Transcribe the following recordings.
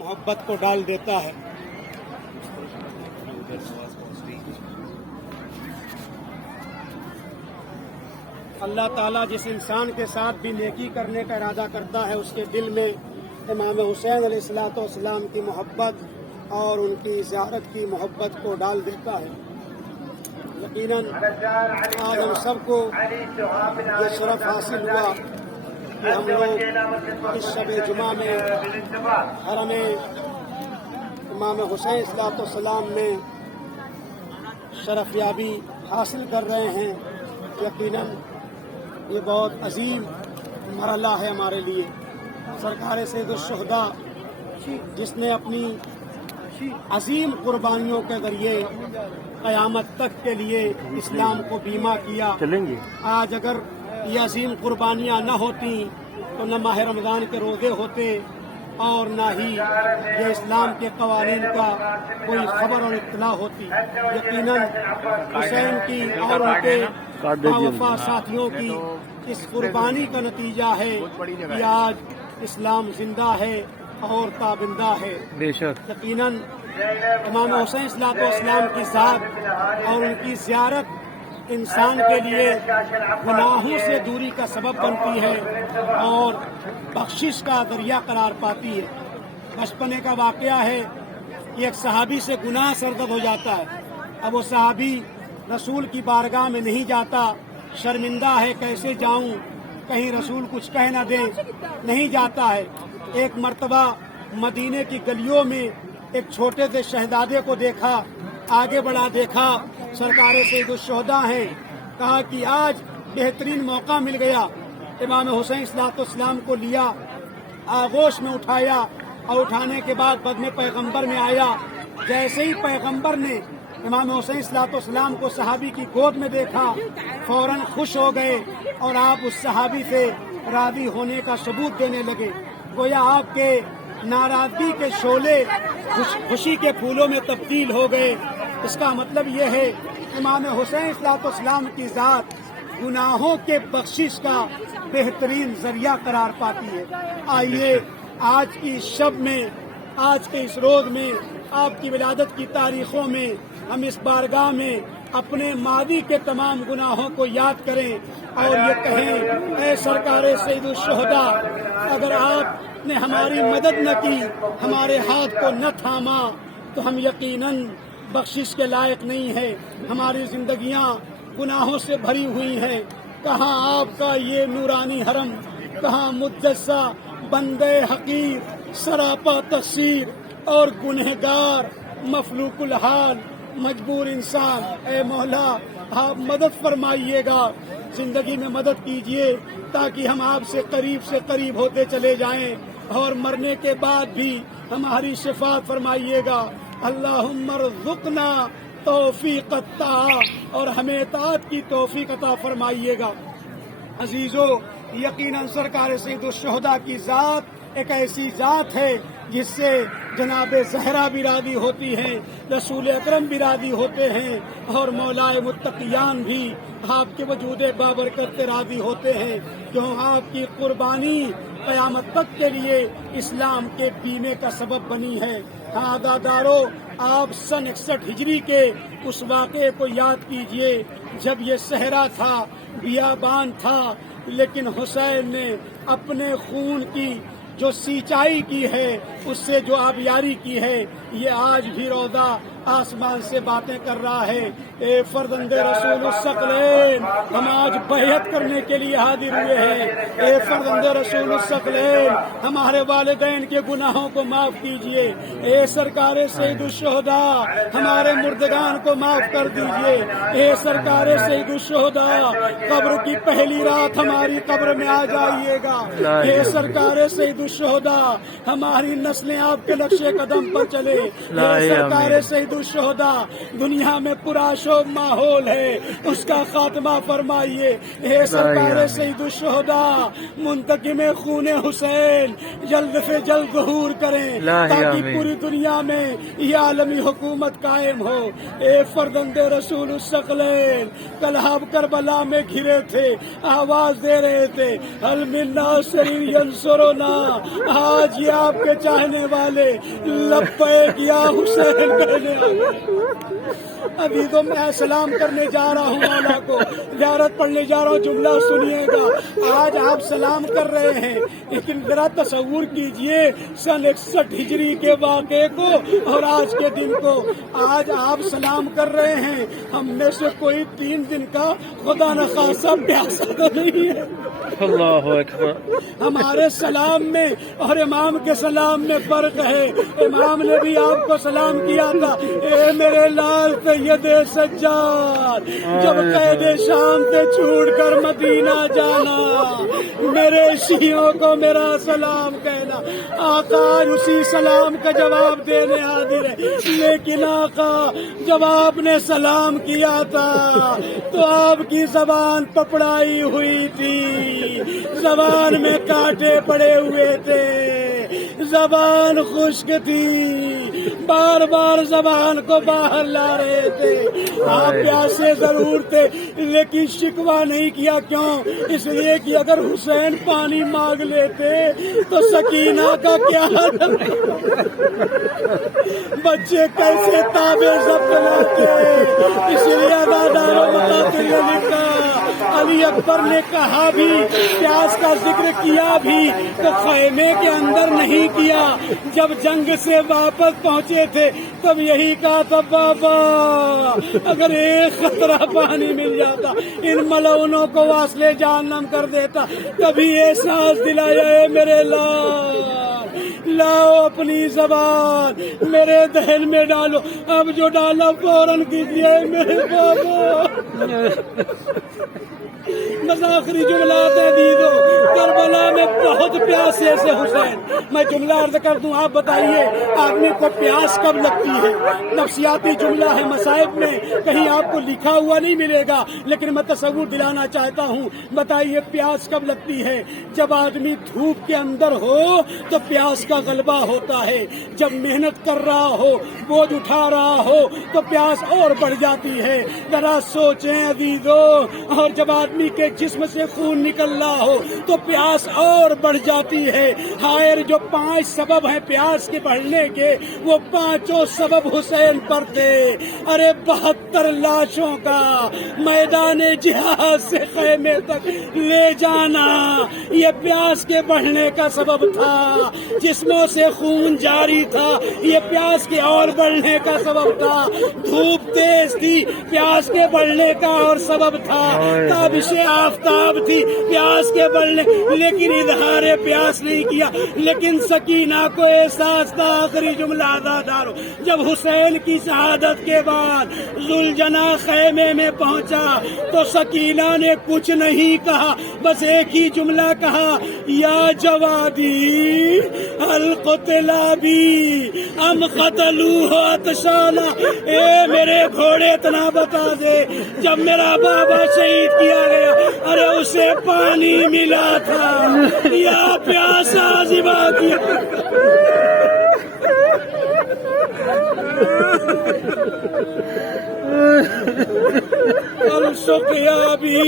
محبت کو ڈال دیتا ہے۔ اللہ تعالیٰ جس انسان کے ساتھ بھی نیکی کرنے کا ارادہ کرتا ہے اس کے دل میں امام حسین علیہ الصلوۃ والسلام کی محبت اور ان کی زیارت کی محبت کو ڈال دیتا ہے۔ یقیناً آج ہم سب کو یہ شرف حاصل ہوا کہ ہم لوگ اس شب جمعہ میں حرم امام حسین علیہ الصلوۃ والسلام میں شرف یابی حاصل کر رہے ہیں۔ یقیناً یہ بہت عظیم مرحلہ ہے ہمارے لیے۔ سرکار سید الشہداء جس نے اپنی عظیم قربانیوں کے ذریعے قیامت تک کے لیے اسلام کو بیمہ کیا، آج اگر یہ عظیم قربانیاں نہ ہوتی تو نہ ماہ رمضان کے روزے ہوتے اور نہ ہی یہ اسلام کے قوانین کا کوئی خبر اور اطلاع ہوتی۔ یقیناً حسین کی اور ان کے باوفا ساتھیوں کی اس قربانی کا نتیجہ ہے کہ آج اسلام زندہ ہے اور تابندہ ہے۔ یقیناً امام حسین علیہ الصلوۃ والسلام کی ذات اور ان کی زیارت انسان کے لیے گناہوں سے دوری کا سبب بنتی ہے اور بخشش کا ذریعہ قرار پاتی ہے۔ بچپنے کا واقعہ ہے کہ ایک صحابی سے گناہ سرزد ہو جاتا ہے۔ اب وہ صحابی رسول کی بارگاہ میں نہیں جاتا، شرمندہ ہے کیسے جاؤں، کہیں رسول کچھ کہہ نہ دیں، نہیں جاتا ہے۔ ایک مرتبہ مدینے کی گلیوں میں ایک چھوٹے سے شہزادے کو دیکھا، آگے بڑھا دیکھا سرکار سید الشہداء ہیں، کہا کہ آج بہترین موقع مل گیا۔ امام حسین علیہ الصلوۃ والسلام کو لیا، آغوش میں اٹھایا اور اٹھانے کے بعد بدن پیغمبر میں آیا۔ جیسے ہی پیغمبر نے امام حسین علیہ الصلوۃ والسلام کو صحابی کی گود میں دیکھا، فوراً خوش ہو گئے اور آپ اس صحابی سے راضی ہونے کا ثبوت دینے لگے۔ گویا آپ کے ناراضگی کے شعلے خوشی کے پھولوں میں تبدیل ہو گئے۔ اس کا مطلب یہ ہے امام حسین علیہ الصلوۃ والسلام کی ذات گناہوں کے بخشش کا بہترین ذریعہ قرار پاتی ہے۔ آئیے آج کی شب میں، آج کے اس روز میں، آپ کی ولادت کی تاریخوں میں ہم اس بارگاہ میں اپنے ماضی کے تمام گناہوں کو یاد کریں اور یہ کہیں، اے سرکار سید الشہداء، اگر آپ نے ہماری مدد نہ کی، ہمارے ہاتھ کو نہ تھاما تو ہم یقیناً بخشش کے لائق نہیں ہیں۔ ہماری زندگیاں گناہوں سے بھری ہوئی ہیں۔ کہاں آپ کا یہ نورانی حرم، کہاں مجسہ بندے حقیر سراپا تقصیر اور گنہگار مفلوق الحال مجبور انسان۔ اے مولا، آپ مدد فرمائیے گا، زندگی میں مدد کیجیے تاکہ ہم آپ سے قریب ہوتے چلے جائیں اور مرنے کے بعد بھی ہماری شفاعت فرمائیے گا۔ اللہم ارزقنا توفیق الطاعۃ، اور ہمیں اطاعت کی توفیق عطا فرمائیے گا۔ عزیزو، یقیناً سرکار سید الشہداء کی ذات ایک ایسی ذات ہے جس سے جناب زہرا بھی راضی ہوتی ہیں، رسول اکرم بھی راضی ہوتے ہیں اور مولائے متقیان بھی آپ کے وجود بابرکت سے راضی ہوتے ہیں، کیوں آپ کی قربانی قیامت تک کے لیے اسلام کے بیمے کا سبب بنی ہے۔ ہاں عزادارو، آپ سن 61 ہجری کے اس واقعے کو یاد کیجئے جب یہ صحرا تھا، بیابان تھا، لیکن حسین نے اپنے خون کی جو سینچائی کی ہے، اس سے جو آبیاری کی ہے، یہ آج بھی روضہ آسمان سے باتیں کر رہا ہے۔ اے فرزند رسول الثقلین، ہم آج بیعت کرنے کے لیے حاضر ہوئے ہیں۔ اے فرزند رسول الثقلین، ہمارے والدین کے گناہوں کو معاف کیجئے۔ اے سرکار سید الشہداء، ہمارے مردگان کو معاف کر دیجئے۔ اے سرکار سید الشہداء، قبر کی پہلی رات ہماری قبر میں آ جائیے گا۔ اے سرکار سید الشہداء، ہماری نسلیں آپ کے نقش قدم پر چلے۔ اے سرکار سید الشہداء، دنیا میں پرآشوب ماحول ہے، اس کا خاتمہ فرمائیے۔ اے سرکار سید الشہداء، منتقم خون حسین جلد سے جلد ظہور کریں تاکہ پوری دنیا میں یہ عالمی حکومت قائم ہو۔ اے فرزند رسول الثقلین، کل آپ کربلا میں گھرے تھے، آواز دے رہے تھے حل من ناصر ینصرنا، آج یہ آپ کے چاہنے والے لبیک یا حسین کہنے والے۔ ابھی تو میں سلام کرنے جا رہا ہوں مولا کو، زیارت پڑھنے جا رہا ہوں، جملہ سنیے گا۔ آج آپ سلام کر رہے ہیں، لیکن ذرا تصور کیجئے سن 61 ہجری کے واقعے کو اور آج کے دن کو۔ آج آپ سلام کر رہے ہیں، ہم میں سے کوئی 3 دن کا خدا نخواستہ پیاسا تو نہیں ہے۔ اللہ اکبر۔ ہمارے سلام میں اور امام کے سلام میں فرق ہے۔ امام نے بھی آپ کو سلام کیا تھا، اے میرے لال سید سجاد، جب قید شام سے چھوٹ کر مدینہ جانا، میرے شیعوں کو میرا سلام کہنا۔ آقا اسی سلام کا جواب دینے حاضر ہے، لیکن آقا جب آپ نے سلام کیا تھا تو آپ کی زبان پپڑائی ہوئی تھی، زبان میں کانٹے پڑے ہوئے تھے، زبان خشک تھی، بار بار زبان کو باہر لا رہے تھے۔ آپ پیاسے ضرور تھے لیکن شکوہ نہیں کیا، کیوں؟ اس لیے کہ اگر حسین پانی مانگ لیتے تو سکینہ کا کیا حال؟ بچے کیسے تابے ضبط لاتے؟ اس لیے ادادار و مقاتل نے لکھا، علی اکبر نے کہا بھی، پیاس کا ذکر کیا بھی تو خیمے کے اندر نہیں کیا۔ جب جنگ سے واپس پہنچے تھے تب یہی کہا تھا، بابا اگر ایک قطرہ پانی مل جاتا ان ملعونوں کو واصلے جہنم کر دیتا۔ کبھی احساس دلایا ہے میرے لال، لاؤ اپنی زبان میرے دہن میں ڈالو، اب جو ڈالا فوراً کیجیے میرے بابا۔ بس آخری جملات ہے دیدو، کربلا میں بہت پیاسے سے حسین۔ میں جملہ عرض کر دوں، آپ بتائیے آدمی کو پیاس کب لگتی ہے؟ نفسیاتی جملہ ہے، مصائب میں کہیں آپ کو لکھا ہوا نہیں ملے گا، لیکن میں تصور دلانا چاہتا ہوں۔ بتائیے پیاس کب لگتی ہے؟ جب آدمی دھوپ کے اندر ہو تو پیاس کا غلبہ ہوتا ہے، جب محنت کر رہا ہو، بوجھ اٹھا رہا ہو تو پیاس اور بڑھ جاتی ہے۔ ذرا سوچیں عزیزو، اور جب آدمی کے جسم سے خون نکل رہا ہو تو پیاس اور بڑھ جاتی ہے۔ ہائر جو 5 سبب ہیں پیاس کے بڑھنے کے، وہ 5 سبب حسین پر تھے۔ ارے 72 لاشوں کا میدان جہاد سے خیمے تک لے جانا یہ پیاس کے بڑھنے کا سبب تھا، جسموں سے خون جاری تھا، یہ پیاس کے اور بڑھنے کا سبب تھا، دھوپ تیز تھی پیاس کے بڑھنے کا اور سبب تھا، تابش آفتاب تھی پیاس کے بڑھنے، لیکن اظہار پیاس نہیں کیا۔ لیکن سکینہ کو احساس تھا، آخری جملہ ادا دارو، جب حسین کی شہادت کے بعد ذوالجناح خیمے میں پہنچا تو سکینہ نے کچھ نہیں کہا، بس ایک ہی جملہ کہا، یا جوادی هل قتل بی ام قتلوہ عطشانا۔ اے میرے گھوڑے اتنا بتا دے، جب میرا بابا شہید کیا گیا ارے اسے پانی ملا تھا یا پیاسا ذبح کیا؟ السقیا بھی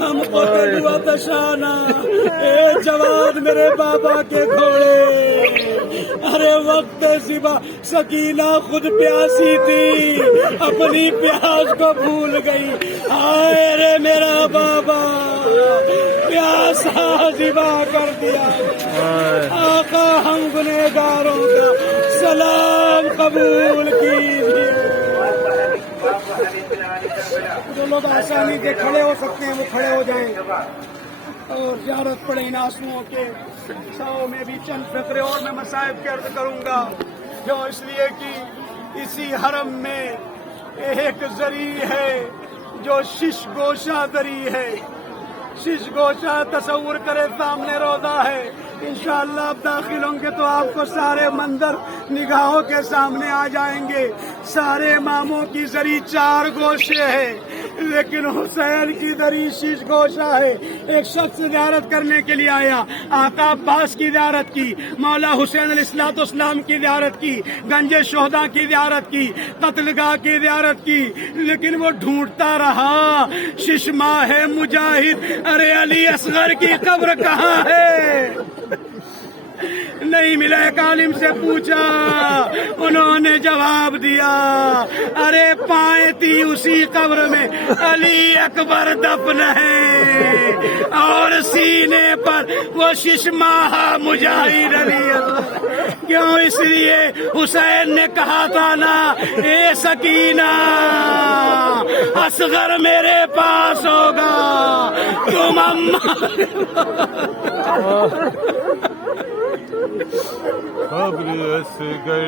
ہم قتل عطشانا۔ اے جواد میرے بابا کے گھوڑے، ارے وقت ذبح سکینہ خود پیاسی تھی، اپنی پیاس کو بھول گئی۔ ہائے رے میرا بابا، پیاسا ذبح کر دیا۔ آقا ہم گنہگاروں کا سلام قبول کیجیے۔ جو لوگ آسانی سے کھڑے ہو سکتے ہیں وہ کھڑے ہو جائیں اور زیارت پڑھیں ان آنسوؤں کے ساؤں میں بھی چند فقرے اور میں مصائب کے عرض کروں گا، جو اس لیے کہ اسی حرم میں ایک زری ہے جو شش گوشہ دری ہے۔ شش گوشہ تصور کرے، سامنے روضہ ہے، انشاءاللہ اب داخل ہوں گے تو آپ کو سارے منظر نگاہوں کے سامنے آ جائیں گے. سارے اماموں کی زری 4 گوشے ہیں لیکن حسین کی دری 6 گوشہ ہے. ایک شخص زیارت کرنے کے لیے آیا, آقا عباس کی زیارت کی, مولا حسین علیہ السلام کی زیارت کی, گنج شہداء کی زیارت کی, قتل گاہ کی زیارت کی, لیکن وہ ڈھونڈتا رہا 6 ماہ ہے مجاہد, ارے علی اصغر کی قبر کہاں ہے؟ نہیں ملا. ایک عالم سے پوچھا, انہوں نے جواب دیا, ارے پائیں تھی اسی قبر میں علی اکبر دفن ہے اور سینے پر وہ 6 ماہ مجاہد علی اکبر. کیوں؟ اس لیے حسین نے کہا تھا نا, اے سکینہ اصغر میرے پاس ہوگا, تم قبر اصغر